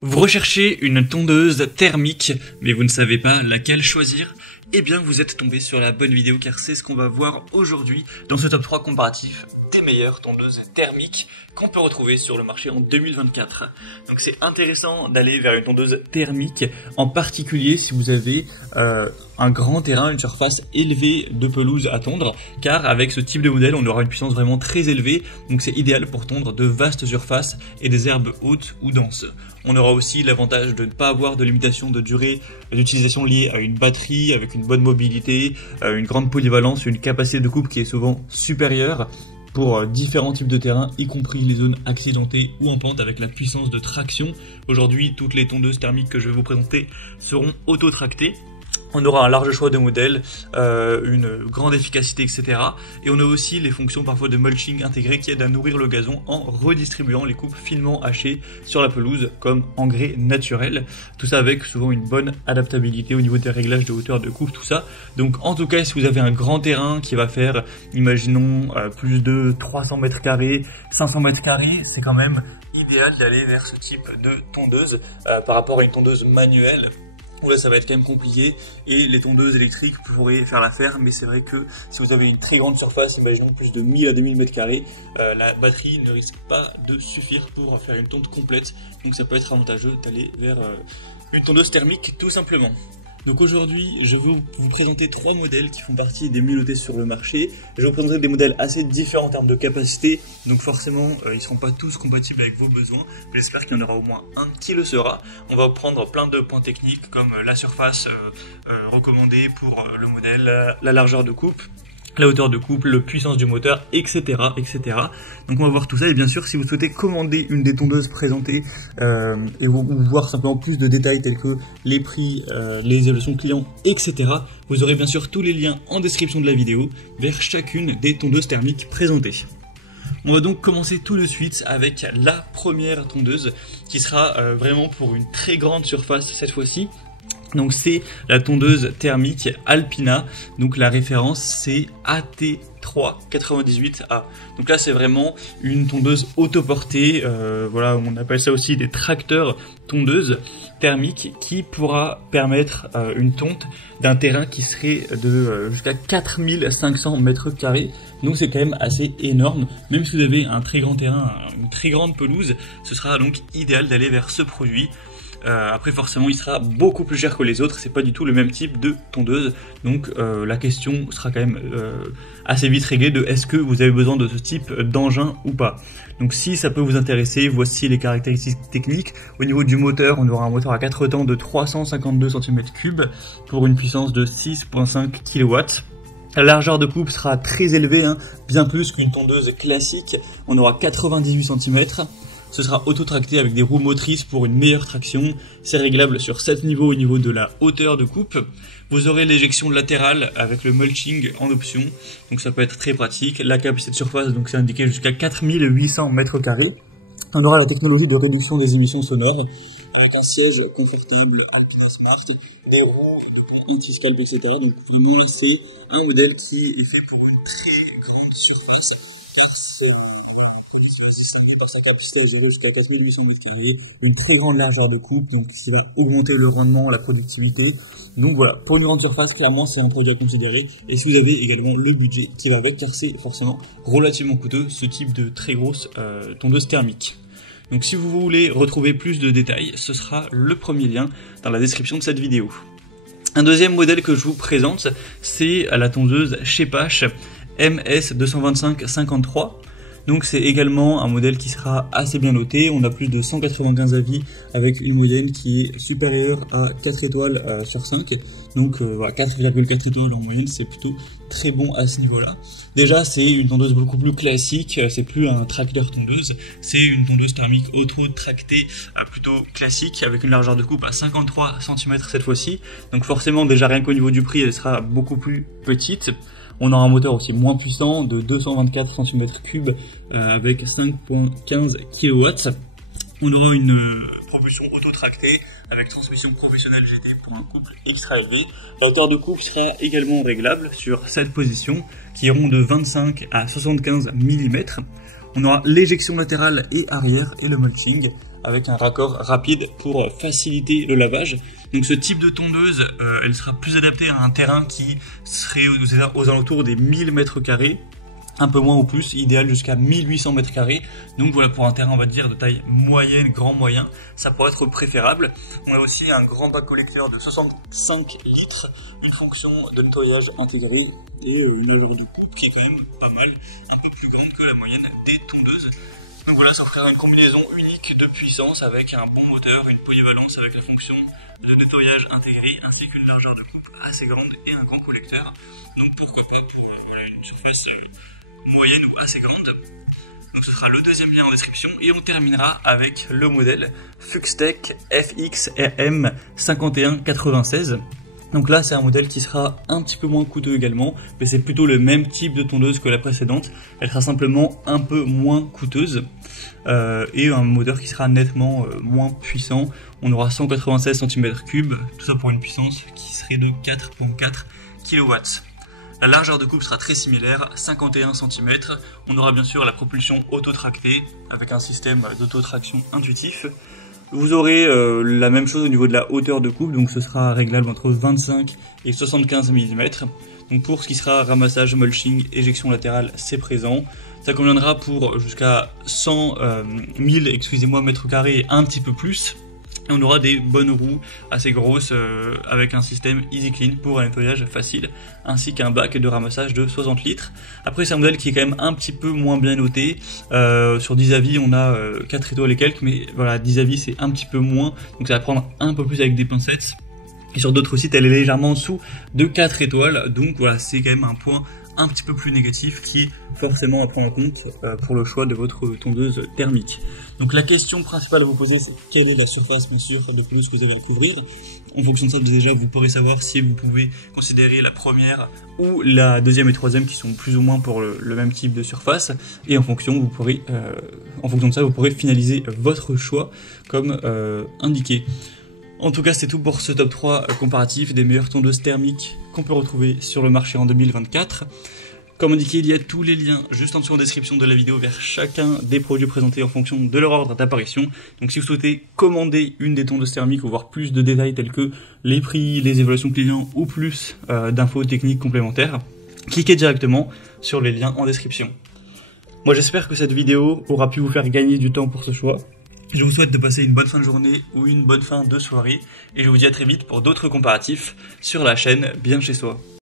Vous recherchez une tondeuse thermique, mais vous ne savez pas laquelle choisir? Eh bien, vous êtes tombé sur la bonne vidéo car c'est ce qu'on va voir aujourd'hui dans ce top 3 comparatif des meilleures tondeuses thermiques qu'on peut retrouver sur le marché en 2024. Donc c'est intéressant d'aller vers une tondeuse thermique, en particulier si vous avez un grand terrain, une surface élevée de pelouse à tondre, car avec ce type de modèle, on aura une puissance vraiment très élevée, donc c'est idéal pour tondre de vastes surfaces et des herbes hautes ou denses. On aura aussi l'avantage de ne pas avoir de limitation de durée d'utilisation liée à une batterie avec une bonne mobilité, une grande polyvalence, une capacité de coupe qui est souvent supérieure pour différents types de terrains, y compris les zones accidentées ou en pente avec la puissance de traction. Aujourd'hui, toutes les tondeuses thermiques que je vais vous présenter seront auto-tractées. On aura un large choix de modèles, une grande efficacité, etc. Et on a aussi les fonctions parfois de mulching intégrées qui aident à nourrir le gazon en redistribuant les coupes finement hachées sur la pelouse comme engrais naturel. Tout ça avec souvent une bonne adaptabilité au niveau des réglages de hauteur de coupe, tout ça. Donc en tout cas, si vous avez un grand terrain qui va faire, imaginons, plus de 300 mètres carrés, 500 mètres carrés, c'est quand même idéal d'aller vers ce type de tondeuse par rapport à une tondeuse manuelle. Où là ça va être quand même compliqué et les tondeuses électriques pourraient faire l'affaire, mais c'est vrai que si vous avez une très grande surface, imaginons plus de 1000 à 2000 m², la batterie ne risque pas de suffire pour faire une tonde complète, donc ça peut être avantageux d'aller vers une tondeuse thermique tout simplement. Donc aujourd'hui, je vais vous présenter 3 modèles qui font partie des mieux notés sur le marché. Je vous présenterai des modèles assez différents en termes de capacité, donc forcément ils ne seront pas tous compatibles avec vos besoins, mais j'espère qu'il y en aura au moins un qui le sera. On va prendre plein de points techniques comme la surface recommandée pour le modèle, la largeur de coupe, la hauteur de coupe, la puissance du moteur, etc., etc. Donc on va voir tout ça, et bien sûr si vous souhaitez commander une des tondeuses présentées ou voir simplement plus de détails tels que les prix, les évaluations clients, etc., vous aurez bien sûr tous les liens en description de la vidéo vers chacune des tondeuses thermiques présentées. On va donc commencer tout de suite avec la première tondeuse qui sera vraiment pour une très grande surface cette fois-ci. Donc c'est la tondeuse thermique Alpina, donc la référence c'est AT398A. Donc là c'est vraiment une tondeuse autoportée, voilà, on appelle ça aussi des tracteurs tondeuses thermiques qui pourra permettre une tonte d'un terrain qui serait de jusqu'à 4500 m². Donc c'est quand même assez énorme, même si vous avez un très grand terrain, une très grande pelouse, ce sera donc idéal d'aller vers ce produit. Après forcément il sera beaucoup plus cher que les autres, c'est pas du tout le même type de tondeuse, donc la question sera quand même assez vite réglée de est-ce que vous avez besoin de ce type d'engin ou pas. Donc si ça peut vous intéresser, voici les caractéristiques techniques. Au niveau du moteur, on aura un moteur à 4 temps de 352 cm3 pour une puissance de 6,5 kW. La largeur de coupe sera très élevée, bien plus qu'une tondeuse classique, on aura 98 cm. Ce sera auto-tracté avec des roues motrices pour une meilleure traction. C'est réglable sur 7 niveaux au niveau de la hauteur de coupe. Vous aurez l'éjection latérale avec le mulching en option. Donc ça peut être très pratique. La capacité de surface, donc c'est indiqué jusqu'à 4800 m². On aura la technologie de réduction des émissions sonores avec un siège confortable Alpina Smart, des roues anti-scalp, etc. Donc vraiment c'est un modèle qui est fait pour une très grande surface. Par sa capacité à gérer jusqu'à 4800 m², une très grande largeur de coupe, donc qui va augmenter le rendement, la productivité. Donc voilà, pour une grande surface, clairement c'est un produit à considérer. Et si vous avez également le budget qui va avec, car c'est forcément relativement coûteux ce type de très grosse tondeuse thermique. Donc si vous voulez retrouver plus de détails, ce sera le premier lien dans la description de cette vidéo. Un deuxième modèle que je vous présente, c'est la tondeuse Shepash MS225-53. Donc c'est également un modèle qui sera assez bien noté, on a plus de 195 avis avec une moyenne qui est supérieure à 4 étoiles sur 5. Donc voilà, 4,4 étoiles en moyenne, c'est plutôt très bon à ce niveau-là. Déjà c'est une tondeuse beaucoup plus classique, c'est plus un tracteur tondeuse, c'est une tondeuse thermique auto-tractée plutôt classique avec une largeur de coupe à 53 cm cette fois-ci. Donc forcément déjà rien qu'au niveau du prix elle sera beaucoup plus petite. On aura un moteur aussi moins puissant de 224 cm3 avec 5,15 kW. On aura une propulsion auto-tractée avec transmission professionnelle GT pour un couple extra élevé. La hauteur de coupe sera également réglable sur 7 positions qui iront de 25 à 75 mm. On aura l'éjection latérale et arrière et le mulching avec un raccord rapide pour faciliter le lavage. Donc ce type de tondeuse, elle sera plus adaptée à un terrain qui serait aux alentours des 1000 m², un peu moins ou plus, idéal jusqu'à 1800 m². Donc voilà, pour un terrain, on va dire, de taille moyenne, grand moyen, ça pourrait être préférable. On a aussi un grand bac collecteur de 65 litres, une fonction de nettoyage intégrée et une largeur de coupe qui est quand même pas mal, un peu plus grande que la moyenne des tondeuses. Donc voilà, ça offrira une combinaison unique de puissance avec un bon moteur, une polyvalence avec la fonction de nettoyage intégrée ainsi qu'une largeur de coupe assez grande et un grand collecteur. Donc pourquoi pas pour une surface moyenne ou assez grande. Donc ce sera le deuxième lien en description et on terminera avec le modèle Fuxtech FX-RM 5196. Donc là c'est un modèle qui sera un petit peu moins coûteux également, mais c'est plutôt le même type de tondeuse que la précédente. Elle sera simplement un peu moins coûteuse et un moteur qui sera nettement moins puissant. On aura 196 cm3, tout ça pour une puissance qui serait de 4,4 kW. La largeur de coupe sera très similaire, 51 cm. On aura bien sûr la propulsion auto-tractée avec un système d'auto-traction intuitif. Vous aurez la même chose au niveau de la hauteur de coupe, donc ce sera réglable entre 25 et 75 mm. Donc pour ce qui sera ramassage, mulching, éjection latérale, c'est présent. Ça conviendra pour jusqu'à 100 000 m² et un petit peu plus. Et on aura des bonnes roues assez grosses avec un système Easy Clean pour un nettoyage facile, ainsi qu'un bac de ramassage de 60 litres. Après c'est un modèle qui est quand même un petit peu moins bien noté. Sur 10 avis on a 4 étoiles et quelques, mais voilà, 10 avis c'est un petit peu moins, donc ça va prendre un peu plus avec des pincettes. Et sur d'autres sites elle est légèrement en dessous de 4 étoiles, donc voilà, c'est quand même un point un petit peu plus négatif qui est forcément à prendre en compte pour le choix de votre tondeuse thermique. Donc la question principale à vous poser, c'est quelle est la surface bien sûr de pelouse que vous allez couvrir. En fonction de ça déjà vous pourrez savoir si vous pouvez considérer la première ou la deuxième et troisième qui sont plus ou moins pour le même type de surface, et en fonction de ça vous pourrez finaliser votre choix comme indiqué. En tout cas, c'est tout pour ce top 3 comparatif des meilleures tondeuses thermiques qu'on peut retrouver sur le marché en 2024. Comme indiqué, il y a tous les liens juste en dessous en description de la vidéo vers chacun des produits présentés en fonction de leur ordre d'apparition. Donc si vous souhaitez commander une des tondeuses thermiques ou voir plus de détails tels que les prix, les évaluations clients ou plus d'infos techniques complémentaires, cliquez directement sur les liens en description. Moi j'espère que cette vidéo aura pu vous faire gagner du temps pour ce choix. Je vous souhaite de passer une bonne fin de journée ou une bonne fin de soirée et je vous dis à très vite pour d'autres comparatifs sur la chaîne Bien Chez Soi.